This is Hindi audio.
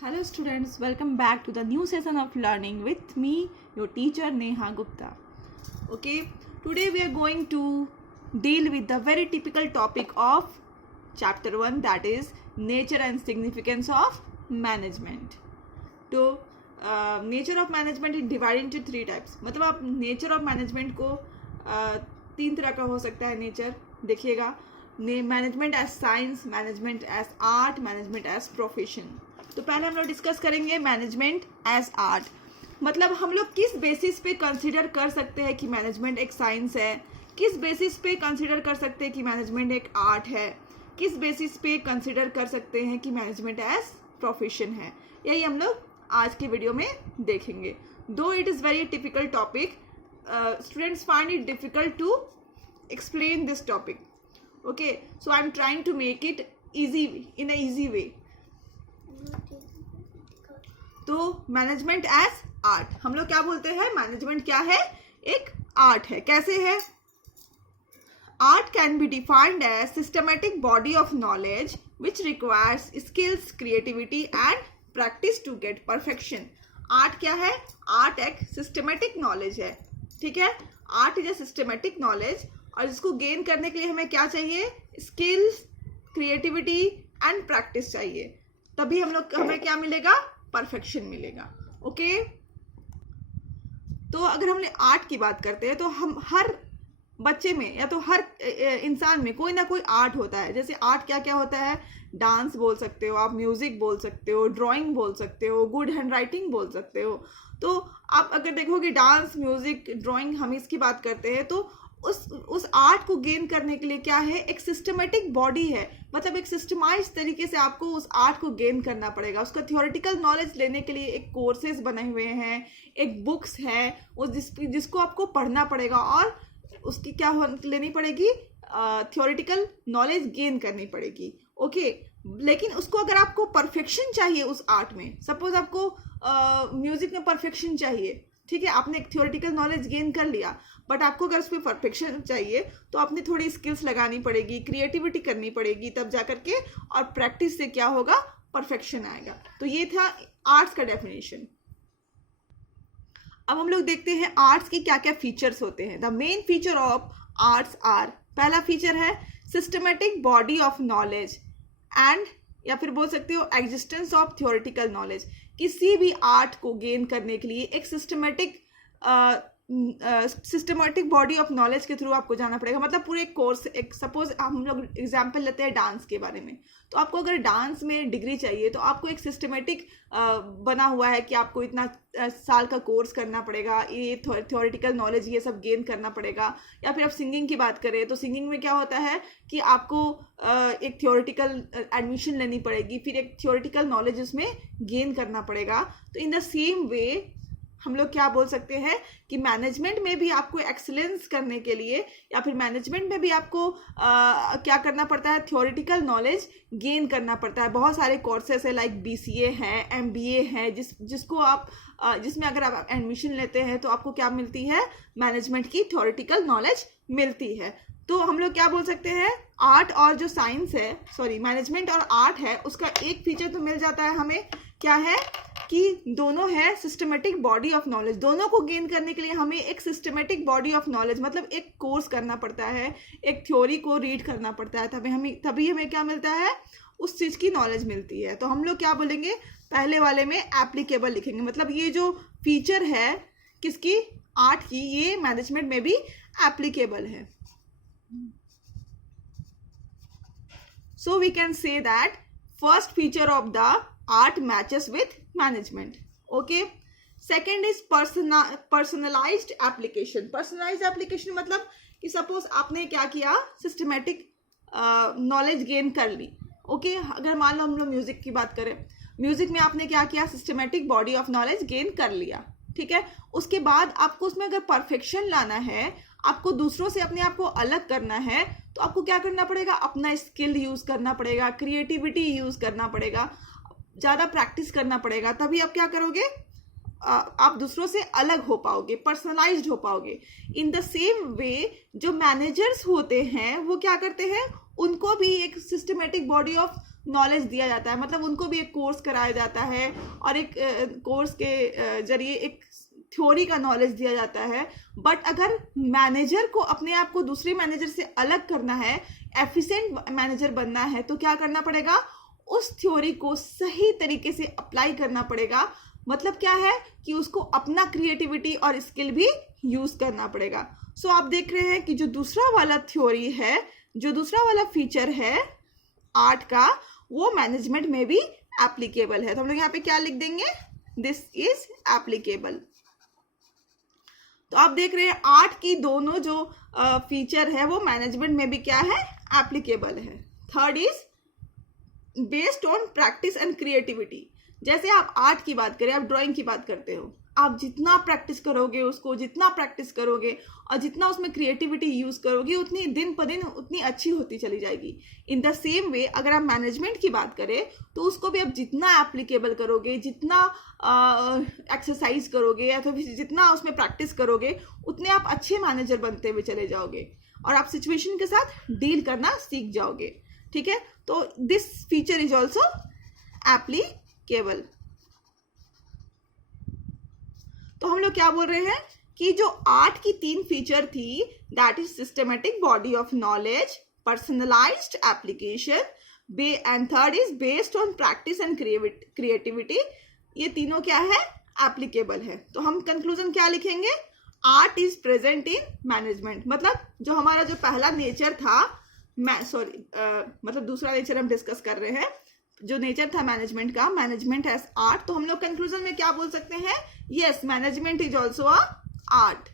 Hello students, welcome back to the new session of learning with me, your teacher Neha Gupta. Okay, today we are going to deal with the very typical topic of chapter 1, that is nature and significance of management. तो nature of management is divide into three types. मतलब आप नेचर ऑफ मैनेजमेंट को तीन तरह का हो सकता है. नेचर देखिएगा, management as science, management as art, management as profession. तो पहले हम लोग डिस्कस करेंगे मैनेजमेंट एज आर्ट. मतलब हम लोग किस बेसिस पे कंसिडर कर सकते हैं कि मैनेजमेंट एक साइंस है, किस बेसिस पे कंसिडर कर सकते हैं कि मैनेजमेंट एक आर्ट है, किस बेसिस पे कंसिडर कर सकते हैं कि मैनेजमेंट एज प्रोफेशन है. यही हम लोग आज के वीडियो में देखेंगे. दो it is very typical topic, students find it difficult to explain this topic. Okay, so I am trying to make it easy in a easy way. तो मैनेजमेंट एज आर्ट हम लोग क्या बोलते हैं? मैनेजमेंट क्या है? एक आर्ट है. कैसे है? Art can be defined as systematic body of knowledge which requires skills, creativity and practice to get perfection. Art क्या है? आर्ट एक सिस्टमेटिक नॉलेज है. ठीक है, art is a systematic knowledge और इसको गेन करने के लिए हमें क्या चाहिए? स्किल्स, क्रिएटिविटी एंड प्रैक्टिस चाहिए. तभी हमें क्या मिलेगा? परफेक्शन मिलेगा. ओके, तो अगर हम आर्ट की बात करते हैं तो हम हर बच्चे में या तो हर इंसान में कोई ना कोई आर्ट होता है. जैसे आर्ट क्या क्या होता है? डांस बोल सकते हो आप, म्यूजिक बोल सकते हो, ड्राइंग बोल सकते हो, गुड हैंड राइटिंग बोल सकते हो. तो आप अगर देखोगे डांस, म्यूजिक, ड्राइंग, हम इसकी बात करते हैं तो उस आर्ट को गेन करने के लिए क्या है? एक सिस्टमेटिक बॉडी है. मतलब एक सिस्टमाइज तरीके से आपको उस आर्ट को गेन करना पड़ेगा. उसका थियोरेटिकल नॉलेज लेने के लिए एक कोर्सेज बने हुए हैं, एक बुक्स है जिसको आपको पढ़ना पड़ेगा और उसकी क्या लेनी पड़ेगी? थियोरेटिकल नॉलेज गेन करनी पड़ेगी. ओके, लेकिन उसको अगर आपको परफेक्शन चाहिए उस आर्ट में, सपोज आपको म्यूजिक में परफेक्शन चाहिए, ठीक है, आपने एक थियोरेटिकल नॉलेज गेन कर लिया, बट आपको अगर उसमें परफेक्शन चाहिए तो आपने थोड़ी स्किल्स लगानी पड़ेगी, क्रिएटिविटी करनी पड़ेगी, तब जा करके और प्रैक्टिस से क्या होगा? परफेक्शन आएगा. तो ये था आर्ट्स का डेफिनेशन. अब हम लोग देखते हैं आर्ट्स की क्या क्या फीचर्स होते हैं. The main feature of arts are, पहला फीचर है systematic body of knowledge and, या फिर बोल सकते हो एग्जिस्टेंस ऑफ थियोरेटिकल नॉलेज. किसी भी आर्ट को गेन करने के लिए एक सिस्टमेटिक बॉडी ऑफ नॉलेज के थ्रू आपको जाना पड़ेगा. मतलब पूरे कोर्स, एक सपोज हम लोग एग्जांपल लेते हैं डांस के बारे में, तो आपको अगर डांस में डिग्री चाहिए तो आपको एक सिस्टमेटिक बना हुआ है कि आपको इतना साल का कोर्स करना पड़ेगा, ये थ्योरेटिकल नॉलेज ये सब गेन करना पड़ेगा. या फिर आप सिंगिंग की बात करें तो सिंगिंग में क्या होता है कि आपको एक थ्योरेटिकल एडमिशन लेनी पड़ेगी, फिर एक थ्योरेटिकल नॉलेज उसमें गेन करना पड़ेगा. तो इन द सेम वे हम लोग क्या बोल सकते हैं कि मैनेजमेंट में भी आपको एक्सीलेंस करने के लिए या फिर मैनेजमेंट में भी आपको क्या करना पड़ता है? थ्योरेटिकल नॉलेज गेन करना पड़ता है. बहुत सारे कोर्सेस है, लाइक BCA है, MBA है, जिसको आप जिसमें अगर आप एडमिशन लेते हैं तो आपको क्या मिलती है? मैनेजमेंट की थ्योरेटिकल नॉलेज मिलती है. तो हम लोग क्या बोल सकते हैं? आर्ट और जो साइंस है, सॉरी मैनेजमेंट और आर्ट है, उसका एक फीचर तो मिल जाता है हमें. क्या है? कि दोनों है सिस्टमेटिक बॉडी ऑफ नॉलेज. दोनों को गेन करने के लिए हमें एक सिस्टमेटिक बॉडी ऑफ नॉलेज, मतलब एक कोर्स करना पड़ता है, एक थ्योरी को रीड करना पड़ता है, तभी हमें क्या मिलता है? उस चीज़ की नॉलेज मिलती है. तो हम लोग क्या बोलेंगे? पहले वाले में एप्लीकेबल लिखेंगे. मतलब ये जो फीचर है किसकी? आर्ट की, ये मैनेजमेंट में भी एप्लीकेबल है. So we can say that first feature of the art matches with management. Okay. Second is personalized application. Personalized application मतलब कि सपोज आपने क्या किया? सिस्टमेटिक नॉलेज गेन कर ली. ओके, अगर मान लो हम लोग म्यूजिक की बात करें, म्यूजिक में आपने क्या किया? Systematic body of knowledge gain कर लिया. ठीक है, उसके बाद आपको उसमें अगर परफेक्शन लाना है, आपको दूसरों से अपने आप को अलग करना है, तो आपको क्या करना पड़ेगा? अपना स्किल यूज करना पड़ेगा, क्रिएटिविटी यूज करना पड़ेगा, ज़्यादा प्रैक्टिस करना पड़ेगा. तभी आप क्या करोगे? आप दूसरों से अलग हो पाओगे, पर्सनलाइज्ड हो पाओगे. इन द सेम वे जो मैनेजर्स होते हैं वो क्या करते हैं? उनको भी एक सिस्टमेटिक बॉडी ऑफ नॉलेज दिया जाता है, मतलब उनको भी एक कोर्स कराया जाता है और एक कोर्स के जरिए एक थ्योरी का नॉलेज दिया जाता है। बट अगर मैनेजर को अपने आप को दूसरे मैनेजर से अलग करना है, एफिशिएंट मैनेजर बनना है, तो क्या करना पड़ेगा, उस थ्योरी को सही तरीके से अप्लाई करना पड़ेगा। मतलब क्या है कि उसको अपना क्रिएटिविटी और स्किल भी यूज करना पड़ेगा। सो आप देख रहे हैं कि जो दूसरा वाला थ्योरी है, जो दूसरा वाला फीचर है आर्ट का, वो मैनेजमेंट में भी एप्लीकेबल है। तो हम लोग यहाँ पे क्या लिख देंगे, दिस इज एप्लीकेबल। तो आप देख रहे हैं आर्ट की दोनों जो फीचर है वो मैनेजमेंट में भी क्या है, एप्लीकेबल है। Third is based on practice and creativity. जैसे आप आर्ट की बात करें, आप ड्राइंग की बात करते हो, आप जितना प्रैक्टिस करोगे उसको, जितना प्रैक्टिस करोगे और जितना उसमें क्रिएटिविटी यूज करोगे, उतनी दिन पर दिन उतनी अच्छी होती चली जाएगी। इन द सेम वे अगर आप मैनेजमेंट की बात करें तो उसको भी आप जितना एप्लीकेबल करोगे, जितना एक्सरसाइज करोगे या तो जितना उसमें प्रैक्टिस करोगे, उतने आप अच्छे मैनेजर बनते हुए चले जाओगे और आप सिचुएशन के साथ डील करना सीख जाओगे। ठीक है, तो this feature is also applicable. तो हम लोग क्या बोल रहे हैं कि जो आर्ट की 3 फीचर थी, that is systematic body of knowledge, personalised application and third is based on practice and creativity, ये तीनों क्या है, एप्लीकेबल है। तो हम कंक्लूजन क्या लिखेंगे, art is present in management. मतलब जो हमारा जो पहला नेचर था, मतलब दूसरा नेचर हम डिस्कस कर रहे हैं, जो नेचर था मैनेजमेंट का, मैनेजमेंट एज आर्ट। तो हम लोग कंक्लूजन में क्या बोल सकते हैं, yes management is also a art.